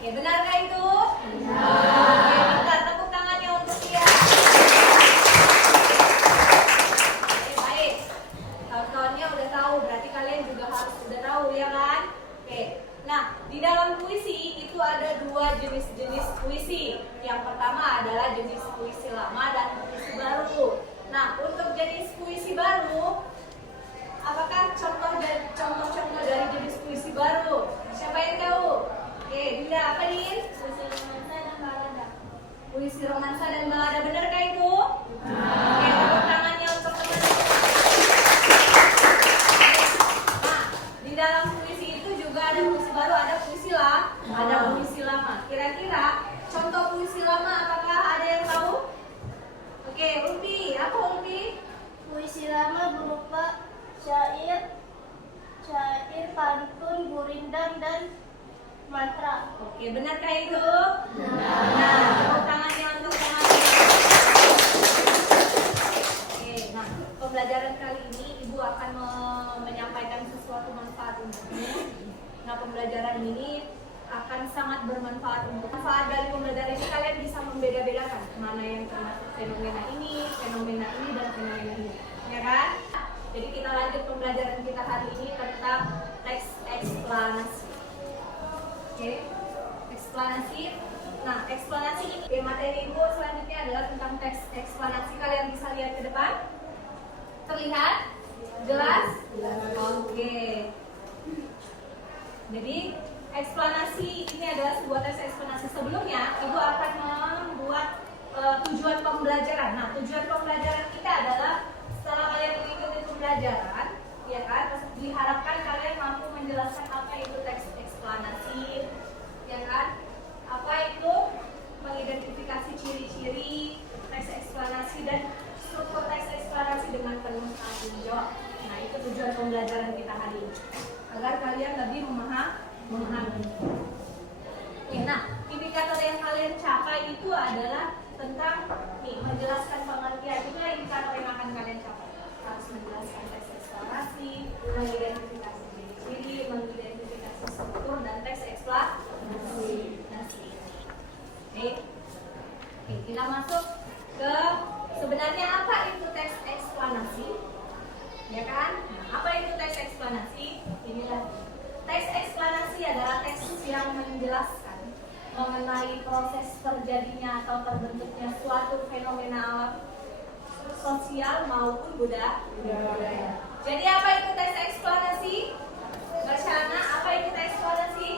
Oke, benarkah itu? Oke, minta tepuk tangannya untuk dia. Oke, baik. Kawan-kawannya udah tahu, berarti kalian juga harus udah tahu ya kan? Oke. Nah, di dalam puisi itu ada dua jenis-jenis puisi. Yang pertama adalah jenis puisi lama dan puisi baru. Nah, untuk jenis puisi baru, apakah contoh-contoh dari jenis puisi baru? Siapa yang tahu? Oke, Dinda, apa Din? Puisi romansa dan balada. Puisi romansa dan balada, benarkah itu? Oke, tepuk tangannya untuk teman-teman. Nah, di dalam puisi itu juga ada puisi baru, ada puisi lama. Kira-kira contoh puisi lama apakah ada yang tahu? Oke, Umpi, apa Umpi? Puisi lama berupa syair, pantun, gurindam, dan mantra. Oke, benarkah itu? Nah, tepuk tangannya untuk teman-teman. Oke, nah pembelajaran kali ini Ibu akan menyampaikan sesuatu manfaat untukmu. Nah, pembelajaran ini akan sangat bermanfaat untuk manfaat dari pembelajaran ini kalian bisa membeda-bedakan mana yang termasuk fenomena ini, dan fenomena ini, ya kan? Jadi kita lanjut pembelajaran kita hari ini tentang teks eksplanasi. Oke, eksplanasi. Nah, eksplanasi ini materi Ibu selanjutnya adalah tentang teks eksplanasi. Kalian bisa lihat ke depan. Terlihat? Jelas? Oke. Jadi eksplanasi ini adalah sebuah teks eksplanasi. Sebelumnya Ibu akan membuat tujuan pembelajaran. Nah, tujuan pembelajaran kita adalah setelah kalian mengikuti pembelajaran, ya kan, diharapkan kalian mampu menjelaskan apa itu teks eksplanasi, ya kan, apa itu mengidentifikasi ciri-ciri teks eksplanasi dan struktur teks eksplanasi dengan penuh tanggung jawab. Nah, itu tujuan pembelajaran kita hari ini, agar kalian lebih memahami. Nah, indikator yang kalian capai itu adalah tentang menjelaskan pengertian. Itu indikator yang akan kalian capai. Harus menjelaskan teks eksplorasi, mengidentifikasi ciri-ciri, mengidentifikasi struktur dan teks eksplanasi. Oke, kita masuk ke sebenarnya apa itu teks eksplanasi, ya kan? Nah, apa itu teks eksplanasi? Inilah teks eksplanasi adalah teks yang menjelaskan mengenai proses terjadinya atau terbentuknya suatu fenomena alam sosial maupun budaya. Jadi apa itu teks eksplanasi? Bersana, apa itu teks eksplanasi?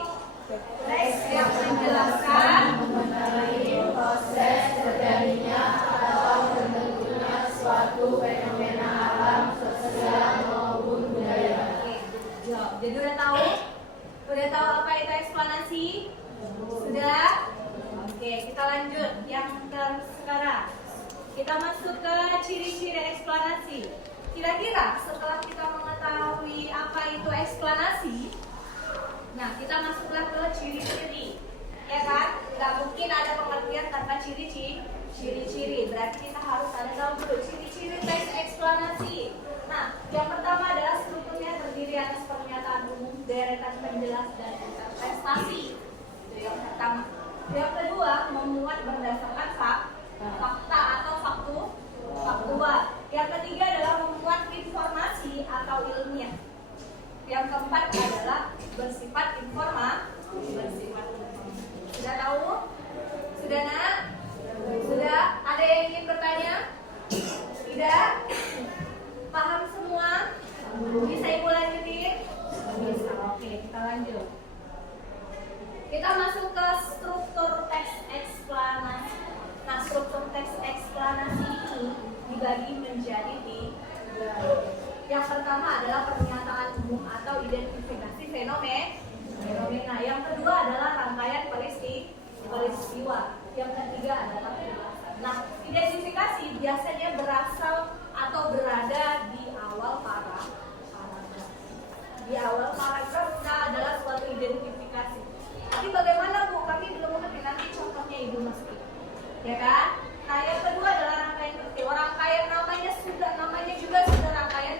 Teks yang menjelaskan Mengenai proses terjadinya atau terbentuknya suatu fenomena alam sosial maupun budaya. Oke, jadi udah tahu? Udah tahu apa itu eksplanasi? Sudah? Oke, kita lanjut yang sekarang. Kita masuk ke ciri-ciri eksplanasi. Kira-kira setelah kita mengetahui apa itu eksplanasi, nah kita masuklah ke ciri-ciri, ya kan? Gak mungkin ada pengertian tanpa ciri-ciri. Berarti kita harus ada tahu dulu ciri-ciri teks eksplanasi. Nah, yang pertama adalah strukturnya terdiri atas pernyataan umum, deretan penjelas dan interpretasi. Itu yang pertama. Yang kedua, memuat berdasarkan fakta atau faktual. Yang ketiga adalah memuat informasi atau ilmiah. Yang keempat adalah bersifat informasi. Sudah tahu? Sudah nak? Sudah? Ada yang ingin bertanya? Tidak? Paham semua? Bisa Ibu lanjutin? Bisa. Oke, kita lanjut. Kita masuk ke struktur teks eksplanasi. Nah, struktur teks eksplanasi ini dibagi menjadi tiga. Yang pertama adalah pernyataan umum atau identifikasi fenomena. Yang kedua adalah rangkaian peristiwa. Yang ketiga adalah penjelasan. Nah, identifikasi biasanya berasal atau berada di awal paragraf. Di awal paragraf adalah suatu identifikasi. Tapi bagaimana Bu? Kami belum mengerti, nanti contohnya Ibu mesti. Ya kan? Nah, yang kedua adalah rangkaian peristiwa. Rangkaian namanya juga sudah rangkaian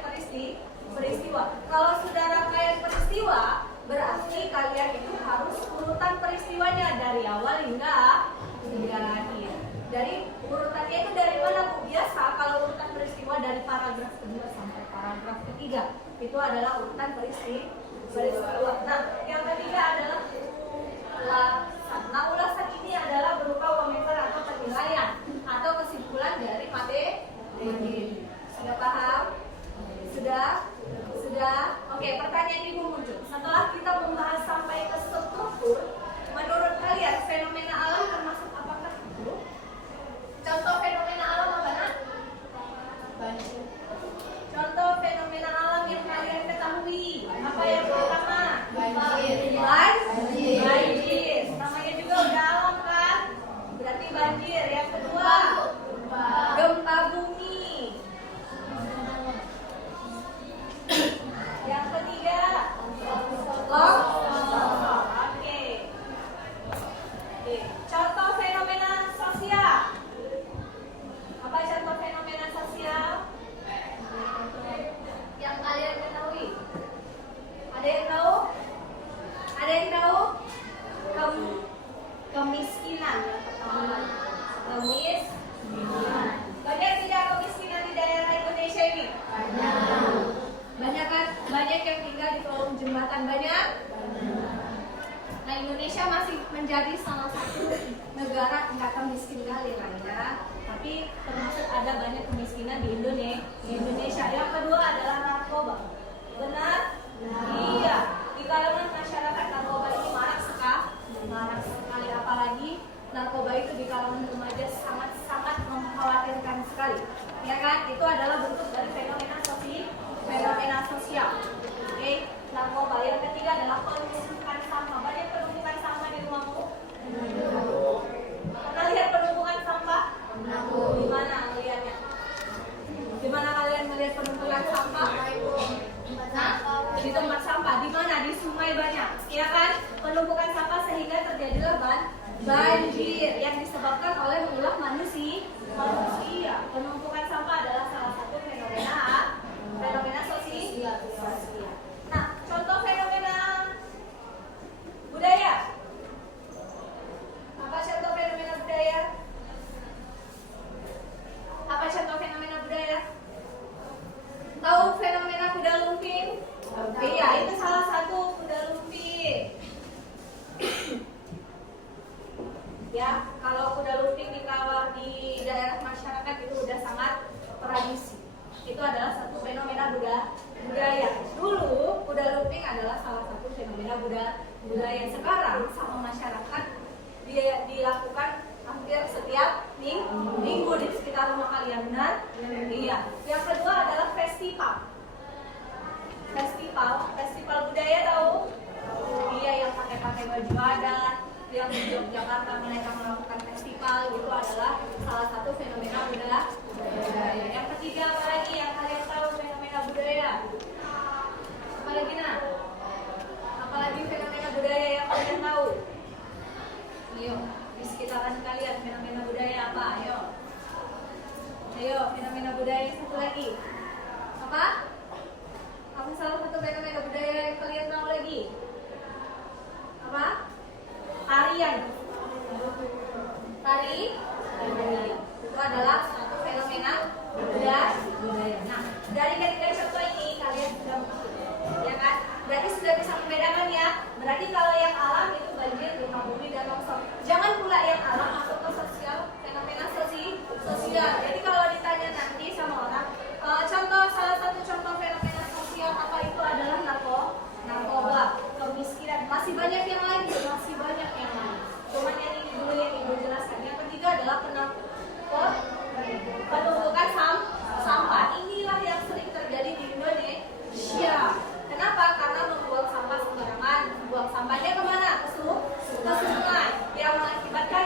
peristiwa. Kalau sudah rangkaian peristiwa, berarti kalian itu harus urutan peristiwa peristiwanya dari awal hingga akhir. Dari urutannya itu dari mana Bu? Biasa kalau urutan peristiwa dari paragraf kedua sampai paragraf ketiga itu adalah urutan peristiwa. Nah, yang ketiga adalah ulasan. Nah, ulasan ini adalah berupa komentar atau penilaian atau kesimpulan dari materi. Sudah paham? Sudah? Oke, pertanyaan ibu muncul. Setelah kita membahas sampai ke struktur, menurut kalian fenomena alam termasuk apakah itu? Contoh fenomena alam apa nak? Banjir. Contoh fenomena alam yang kalian ketahui. Apa yang pertama? Banjir. Banjir. Namanya juga udah alam kan? Berarti banjir. Yang kedua, gempa bumi. Yang ketiga, longsor. Oke. Contoh fenomena sosial. Apa contoh fenomena sosial yang kalian ketahui? Ada yang tahu? Kemiskinan. Banyak tidak kemiskinan di daerah Indonesia ini? Banyak kan? Banyak yang tinggal di kolong jembatan. Banyak? Nah, Indonesia masih menjadi salah satu negara tingkat miskin kali lah ya. Tapi termasuk ada banyak kemiskinan di Indonesia. Yang kedua adalah narkoba. Benar? Iya. Di kalangan masyarakat narkoba ini marak sekali. Apalagi narkoba itu di kalangan remaja sangat mengkhawatirkan sekali. Ya kan? Itu adalah bentuk dari fenomena sosial. Oke, narkoba. Yang ketiga adalah penumpukan sampah. Banyak penumpukan sampah di rumahmu? Pernah lihat penumpukan sampah? Di mana melihatnya? Di mana kalian melihat penumpukan sampah? Di tempat sampah. Di mana? Di sungai banyak. Ya kan? Penumpukan sampah sehingga terjadilah banjir yang disebabkan oleh ulah manusia. Penumpukan sampah adalah salah satu fenomena sosial. Nah, contoh fenomena budaya. Apa contoh fenomena budaya? Tahu fenomena kuda lumping? Iya, itu salah satu kuda lumping. Ya, kalau kuda lumping di daerah masyarakat itu udah sangat tradisi. Itu adalah satu fenomena budaya. Dulu kuda lumping adalah salah satu fenomena budaya. Sekarang sama masyarakat dia dilakukan hampir setiap minggu di sekitar rumah kalian, benar? Iya. Yang kedua adalah festival budaya, tahu? Iya, yang pakai baju adat, yang di Yogyakarta mereka melakukan festival, itu adalah salah satu fenomena budaya. Yang ketiga apa lagi yang kalian tahu fenomena budaya? Apalagi nak? Apalagi fenomena budaya yang kalian tahu? Ayo, di sekitaran kalian fenomena budaya apa? Ayo, fenomena budaya satu lagi. Apa? Apa salah satu fenomena budaya yang kalian tahu lagi? Apa? Tarian. Itu adalah satu fenomena budaya. Nah, dari ketiga contoh ini kalian sudah mengerti, ya kan? Berarti sudah bisa membedakan ya. Berarti kalau yang alam itu banjir, gempa bumi dan longsor. Jangan pula yang alam masuk ke fenomena sosial. Jadi kalau ditanya nanti sama orang, salah satu contoh fenomena sosial apa itu adalah narkoba, kemiskinan. Masih banyak yang lain. Cuman yang ini dulu yang ibu jelaskan. Yang ketiga adalah penumpukan sampah. Inilah yang sering terjadi di Indonesia. Kenapa? Karena membuang sampah sembarangan. Buang sampahnya kemana? Ke sungai. Yang mengakibatkan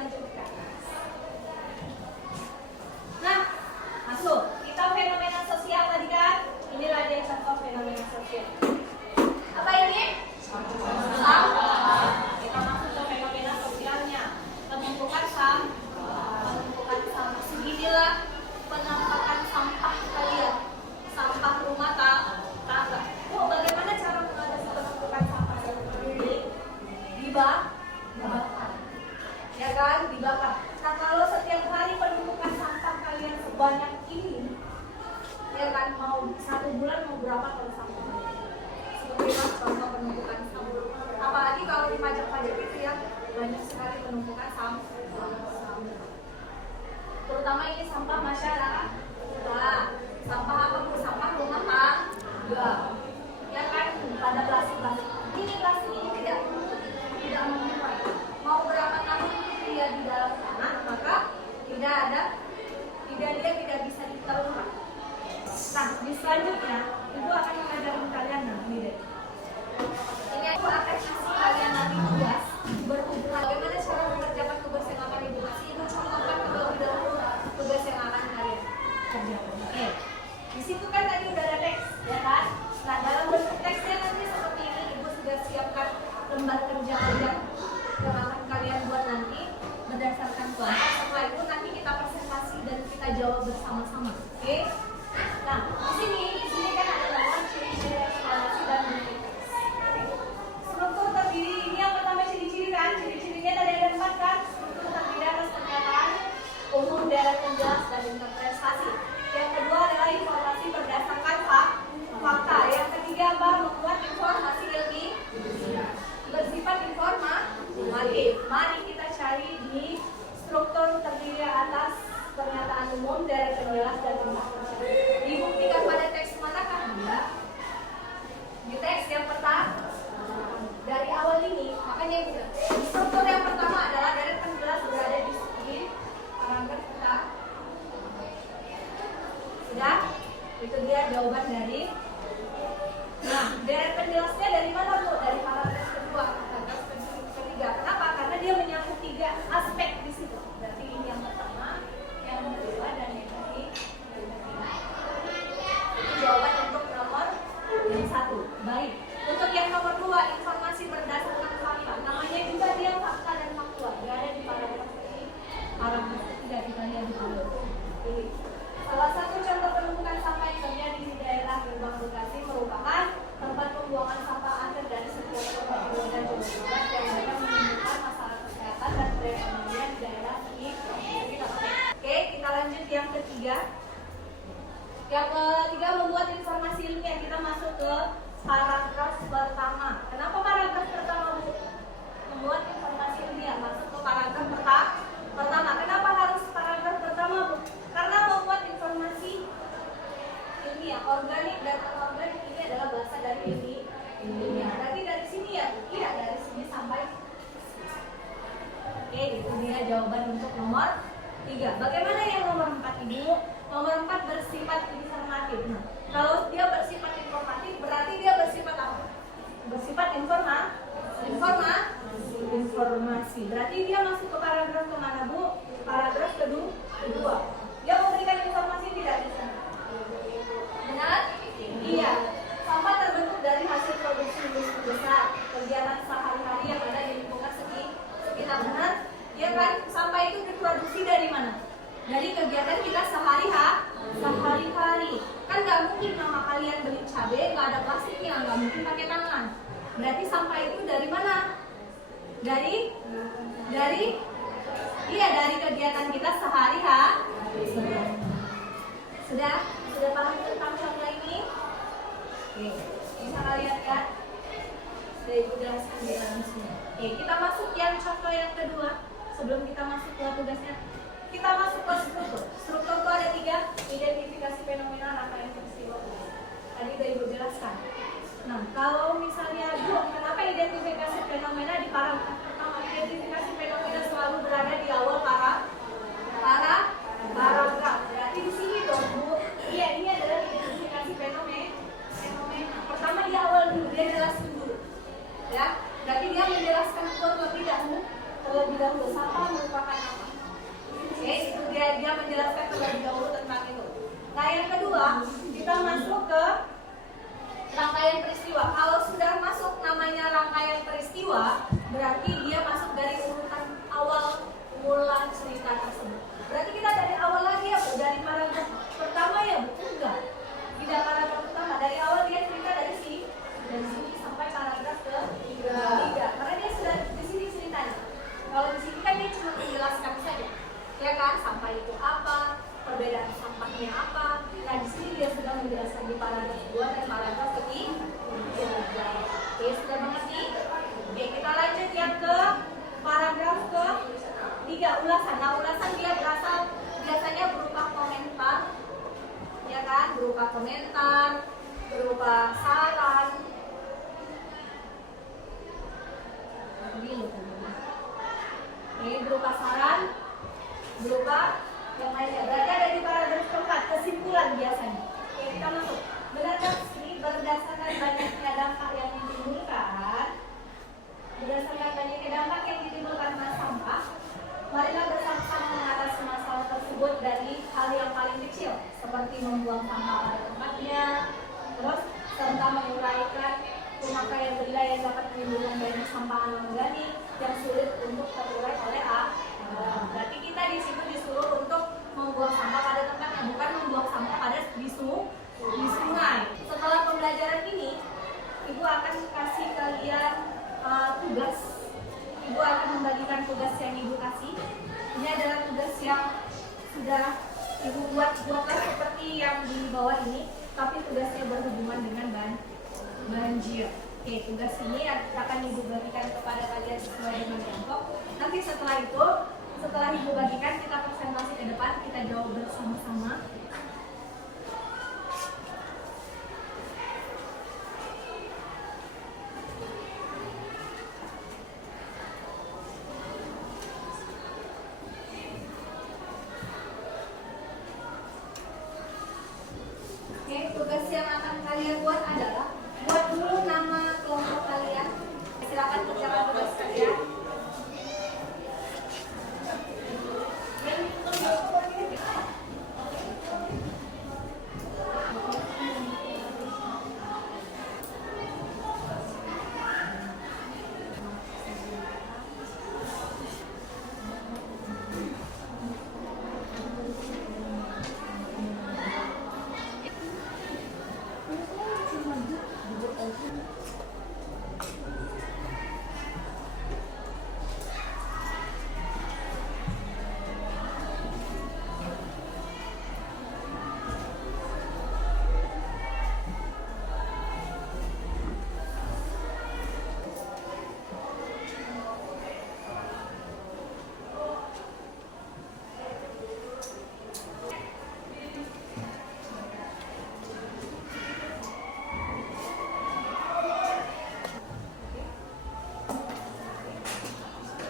lanjut ke atas. Nah, masuk. Kita fenomena sosial tadi kan? Inilah dia contoh fenomena sosial. Apa ini? Sampah. Kita masuk ke fenomena sosialnya. Penumpukan sampah. Penumpukan sampah. Seginilah penampakan sampah kalian. Sampah rumah tangga. Oh, bagaimana cara mengatasi penumpukan sampah seperti ini? Dibakar. Ya kan? Dibakar. Nah, kalau setiap hari penumpukan sampah kalian sebanyak ini, ya kan, mau 1 bulan mau berapa kalau sampah? Seperti apa contoh penumpukan sampah? Apalagi kalau di pajak-pajak itu ya banyak sekali penumpukan sampah. Terutama ini sampah masyarakat. Nah, sampah apa bu? Sampah rumah tangga. Ya kan, pada plastik. Ini plastik ini tidak membuat. Mau berapa tahun dia di dalam tanah, maka dia tidak bisa ditemukan. Nah, di selanjutnya ibu akan mengajarkan kalian nanti deh. Ini aku akan kasih kalian nanti tugas berhubungan bagaimana cara mengerjakan tugas yang akan ibu kasih. Ibu contohkan terlebih dahulu tugas yang akan kalian kerjakan. Oke. Di situ kan tadi udah ada teks, ya kan? Nah, dalam bentuk teksnya nanti seperti ini, ibu sudah siapkan lembar kerja kalian yang akan kalian buat nanti berdasarkan kelompok. Setelah itu nanti kita presentasi dan kita jawab bersama-sama. Oke? Nah, di sini kan ada nama ciri-ciri eksplanasi dan multiteks. Struktur terdiri ini yang pertama ciri-ciri kan? Ciri-cirinya tadi ada 4 kan? Struktur terdiri atas pernyataan umum, deret penjelas dan interpretasi. Yang kedua adalah informasi berdasarkan fakta. Yang ketiga apa? Membuat informasi ilmiah bersifat informatif. Mari kita cari di struktur terdiri atas pernyataan umum, deret penjelas dan interpretasi. Dibuktikan pada teks manakah dia? Di teks yang pertama. Dari awal ini, makanya struktur yang pertama adalah deret penjelas berada di paragraf pertama. Sudah? Itu dia jawaban dari. Nah, deret penjelasnya dari mana bu? Dari paragraf kedua, paragraf ketiga. Kenapa? Karena dia menyangkut 3 aspek di situ. Berarti ini yang pertama, yang kedua, dan yang ketiga. Itu jawaban untuk nomor yang 1. Baik. Untuk yang nomor 2, informasi berdasarkan fakta. Namanya juga dia fakta dan faktual. Dia ada di paragraf ketiga. Kita lihat dulu. Salah satu contoh penumpukan sampah yang terjadi di daerah Gerbang Bekasi merupakan tempat pembuangan sampah akhir dari setiap kota dan Jawa Barat yang dapat menimbulkan masalah kesehatan dan perekonomian di daerah sekitar. Oke, kita lanjut yang ketiga. Yang ketiga, membuat informasi ilmiah. Kita masuk ke paragraf pertama. Kenapa paragraf pertama bu? Membuat informasi ilmiah. Masuk ke paragraf pertama. Kenapa harus paragraf pertama bu? Karena membuat informasi ilmiah, organik dan anorganik ini adalah bahasa dari ilmiah. Berarti dari sini ya? Iya, dari sini sampai. Oke, itu dia jawaban untuk nomor 3. Bagaimana yang nomor 4 ibu? Nomor 4 bersifat informatif. Nah, kalau dia bersifat informatif berarti dia bersifat apa? Bersifat informasi. Berarti dia masuk ke paragraf kemana bu? Paragraf kedua. Dia memberikan informasi tidak di sana. Benar? Iya. Sampah terbentuk dari hasil produksi industri besar, kegiatan sehari-hari yang ada di lingkungan sekitar. Benar? Ya kan? Sampah itu diproduksi dari mana? Dari kegiatan kita sehari-hari. Kan nggak mungkin mama kalian beli cabai nggak ada plastiknya, nggak mungkin pakai tangan. Berarti sampah itu dari mana? Dari kegiatan kita sehari-hari. Sudah paham tentang contoh ini? Oke, bisa kalian kan? Sudah ibu jelaskan di dalam sini. Oke, kita masuk yang contoh yang kedua. Sebelum kita masuk ke tugasnya, kita masuk ke struktur. Struktur itu ada 3, identifikasi fenomena, rangkaian peristiwa. Tadi udah ibu jelaskan. Nah, kalau misalnya bu, kenapa identifikasi fenomena di paragraf pertama? Identifikasi fenomena selalu berada di awal paragraf. Berarti di sini dong bu. Iya, ini adalah identifikasi fenomena. Pertama di awal dulu, dia jelasin dulu. Ya, berarti dia menjelaskan terlebih dahulu sampah merupakan berarti dia masuk dari urutan awal mula cerita tersebut. Berarti kita dari awal lagi ya Bu, dari paragraf pertama ya Bu? Enggak. Tidak paragraf pertama, dari awal dia cerita dari sini sampai paragraf ke-3. Karena dia sudah di sini ceritanya. Kalau di sini kan dia cuma menjelaskan saja. Ya kan, sampah itu apa, perbedaan sampahnya apa. Nah, di sini dia sudah menjelaskan di paragraf 2 dan paragraf ketiga. Oke, sudah mengerti? Oke, kita lanjut yang ke paragraf ke-3, ulasan. Nah, ulasan dia berasal biasanya berupa komentar, ya kan? Berupa komentar, berupa saran. Ini berupa saran, berupa yang lainnya. Berarti ada di paragraf keempat, kesimpulan biasanya. Oke, kita masuk. Benarkah sih berdasarkan banyaknya dampak yang ditimbulkan? Berdasarkan banyaknya dampak yang ditimbulkan karena sampah, marilah bersama-sama mengatasi masalah tersebut dari hal yang paling kecil, seperti membuang sampah pada tempatnya, terus serta menguraikan pemakaian benda yang dapat menimbulkan banyak sampah anorganik yang sulit untuk terurai oleh berarti kita di situ disuruh untuk membuang sampah pada tempatnya, bukan membuang sampah pada di sungai. Setelah pembelajaran ini, Ibu akan kasih kalian tugas. Ibu akan membagikan tugas yang Ibu kasih. Ini adalah tugas yang sudah Ibu buatlah seperti yang di bawah ini, tapi tugasnya berhubungan dengan banjir. Oke, tugas ini akan Ibu bagikan kepada kalian sesuai dengan kelompok. Nanti setelah itu, setelah Ibu bagikan, kita presentasi ke depan, kita jawab bersama-sama. Oke, tugas yang akan kalian buat adalah buat dulu nama kelompok kalian. Silakan kerjakan tugas kalian.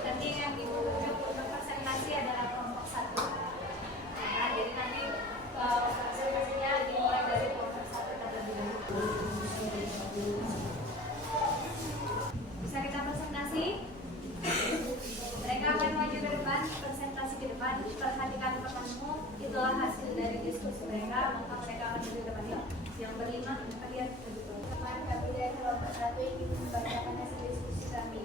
Nanti yang Ibu presentasi adalah kelompok 1. Nah, jadi nanti presentasinya dimulai dari kelompok 1 terlebih dahulu. Bisa kita presentasi? Mereka akan maju ke depan, presentasi ke depan. Perhatikan temanmu, itulah hasil dari diskusi mereka. Maka mereka akan maju ke depan. Yang berlima, kalian Teman kami dari kelompok 1 ingin membacakan hasil diskusi kami.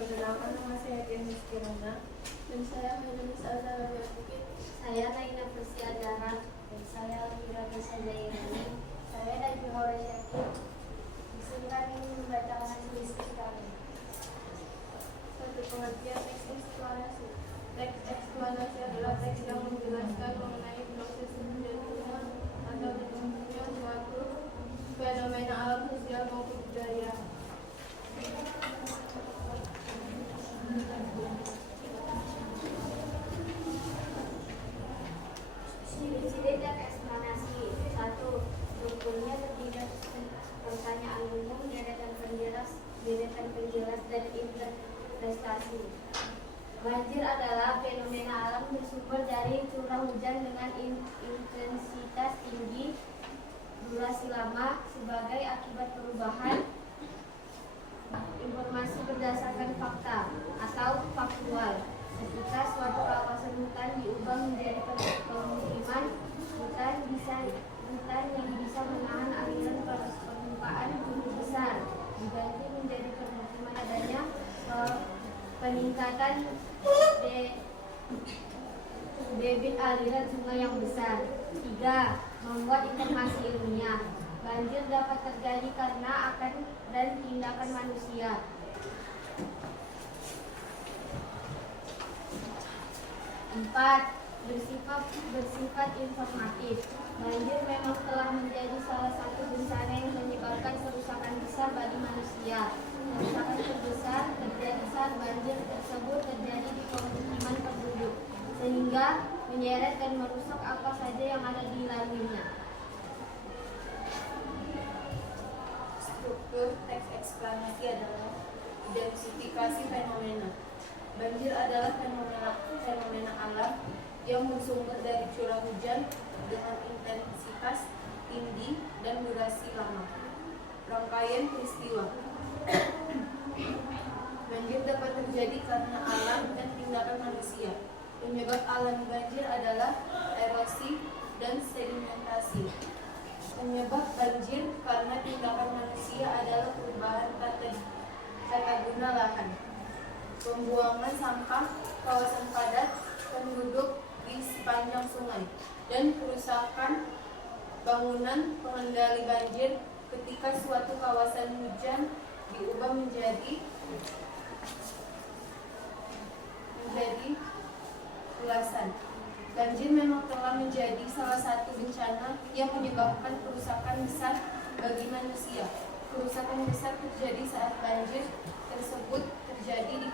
Perkenalkan, nama saya Dennis Kirana. Dan saya Melani Salsa Bukit. Saya Naina Persia Dara. Dan saya Almira Bersadayani. Saya Najwa Hore Syakir. Di sini kami ingin membacakan hasil diskusi kami. Satu, pengertian teks eksplanasi. Teks eksplanasi adalah teks yang menjelaskan mengenai proses terjadinya atau terbentuknya suatu fenomena alam sosial maupun budaya. Ciri-ciri teks eksplanasi. 1. Strukturnya terdiri dari pertanyaan umum, deretan penjelas, dan interpretasi. Banjir adalah fenomena alam bersumber dari curah hujan dengan intensitas tinggi, durasi lama, sebagai akibat perubahan informasi berdasarkan fakta atau faktual. Ketika suatu kawasan hutan diubah menjadi pemukiman, hutan yang bisa menahan aliran permukaan bumi besar diganti menjadi peningkatan debit aliran sungai yang besar. 3. Membuat informasi ilmiah. Banjir dapat terjadi karena akan dan tindakan manusia. 4. Bersifat informatif. Banjir memang telah menjadi salah satu bencana yang menyebabkan kerusakan besar bagi manusia. Kerusakan terbesar terjadi saat banjir tersebut terjadi di pemukiman penduduk, sehingga menyeret dan merusak apa saja yang ada di dalamnya. Struktur teks eksplanasi adalah identifikasi fenomena. Banjir adalah fenomena alam yang bersumber dari curah hujan dengan intensitas tinggi dan durasi lama. Rangkaian peristiwa. Banjir dapat terjadi karena alam dan tindakan manusia. Penyebab alami banjir adalah erosi dan sedimentasi. Penyebab banjir karena tindakan manusia adalah perubahan tata guna lahan, pembuangan sampah, kawasan padat penduduk di sepanjang sungai, dan kerusakan bangunan pengendali banjir ketika suatu kawasan hujan diubah menjadi ulasan. Banjir memang telah menjadi salah satu bencana yang menyebabkan kerusakan besar bagi manusia. Kerusakan besar terjadi saat banjir tersebut terjadi di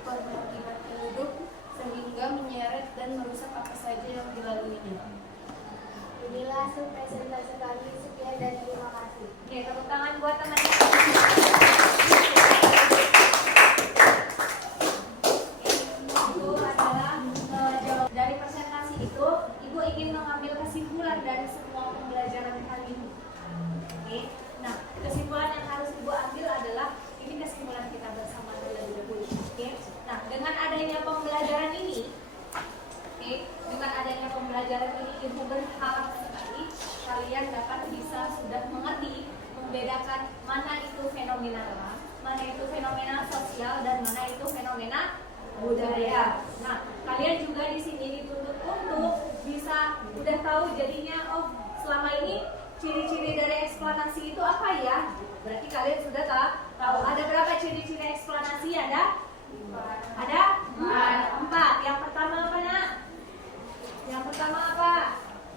permukiman penduduk sehingga menyeret dan merusak apa saja yang dilaluinya. Inilah hasil presentasi kami. Sekian dan terima kasih. Oke, tepuk tangan buat teman-teman. Itu adalah jawab dari presentasi itu. Ibu ingin mengambil kesimpulan dari semua pembelajaran kali ini. Oke, nah kesimpulan yang harus ibu ambil adalah ini kesimpulan kita bersama terlebih dahulu. Oke, nah dengan adanya pembelajaran ini, dengan adanya pembelajaran ini ibu berharap sekali kalian dapat bisa sudah mengerti membedakan mana itu fenomena alam, mana itu fenomena sosial, dan mana itu fenomena budaya. Nah, kalian juga di sini dituntut untuk bisa udah tahu jadinya, oh selama ini ciri-ciri dari eksplanasi itu apa ya? Berarti kalian sudah tahu. Ada berapa ciri-ciri eksplanasi? Ada 4. Yang pertama apa, Nak? Yang pertama apa?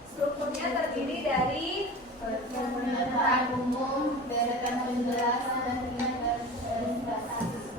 Strukturnya terdiri dari Pernyataan umum, deretan penjelasan, dan interpretasi.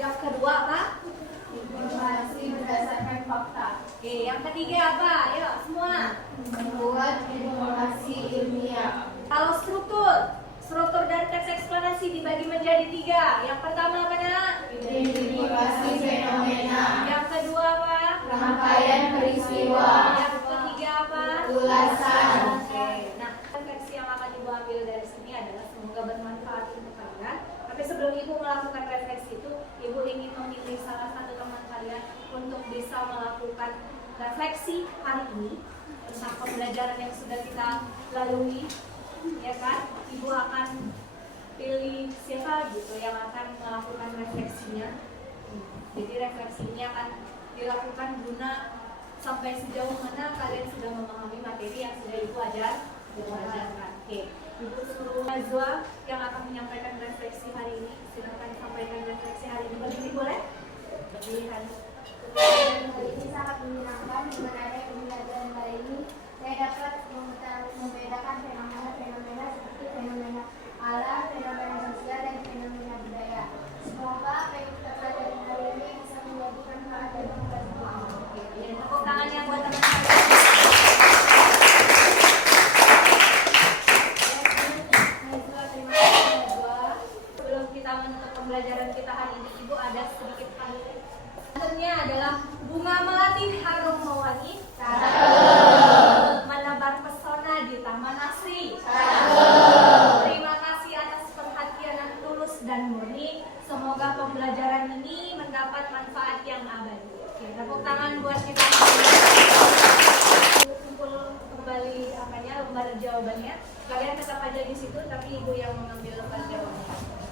Yang kedua apa? Informasi berdasarkan fakta. Oke, yang ketiga apa? Ayo semua. Membuat informasi ilmiah. Kalau struktur dari teks eksplanasi dibagi menjadi 3. Yang pertama apa, Nak? Identifikasi fenomena. Yang kedua apa? Rangkaian peristiwa. Yang ketiga apa? Ulasan. Oke. Nah, refleksi yang akan ibu ambil dari sini adalah semoga bermanfaat untuk kalian. Tapi sebelum ibu melakukan refleksi itu, ibu ingin memilih salah satu teman kalian untuk bisa melakukan refleksi hari ini tentang pembelajaran yang sudah kita lalui, ya kan? Ibu akan pilih siapa gitu yang akan melakukan refleksinya. Jadi refleksinya akan dilakukan guna sampai sejauh mana kalian sudah memahami materi yang sudah ibu ajarkan. Oke, ibu suruh Nazwa yang akan menyampaikan refleksi hari ini. Silakan sampaikan refleksi hari ini. Berdiri boleh? Berdiri kan? Hari ini sangat menyenangkan dengan adanya pembelajaran kali ini. Saya dapat membedakan fenomena-fenomena seperti fenomena alam, fenomena sosial, dan fenomena budaya. Semoga apa yang kita pelajari hari ini bisa menjadi manfaat bagi kita semua. Tepuk tangannya buat teman-teman. Sebelum kita menutup pembelajaran kita hari ini, ibu ada sedikit pamit. Selanjutnya adalah bunga melati harum mewangi, menebar pesona di Taman Asri. Terima kasih atas perhatian yang tulus dan murni. Semoga pembelajaran ini mendapat manfaat yang abadi. Oke, tepuk tangan buat kita. Kumpul kembali lembar jawabannya. Kalian tetap aja di situ, tapi ibu yang mengambil lembar jawabannya.